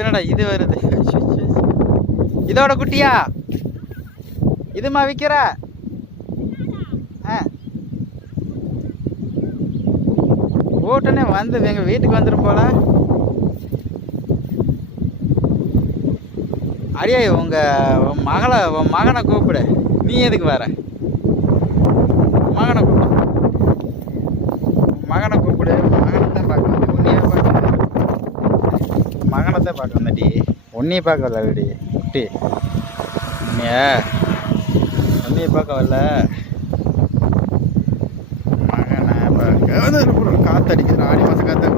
என்னடா இது வருது? இதோட குட்டியா இதுமா விற்கிற? ஓட்டுனே வந்து எங்கள் வீட்டுக்கு வந்துடும் போல. அடியே உன் மகனை கூப்பிடு. நீ எதுக்கு வர? மகனை கூப்பிடு. மகனத்தை பார்க்க வந்து உன்னையே பார்க்க. மகனத்தை பார்க்க வந்தடி, உன்னையே பார்க்க வரலடி குட்டி. உன்னைய பார்க்க வரல, மகனை பார்க்க வந்து. காற்று அடிக்குது, ஆடி மாதம் காற்று.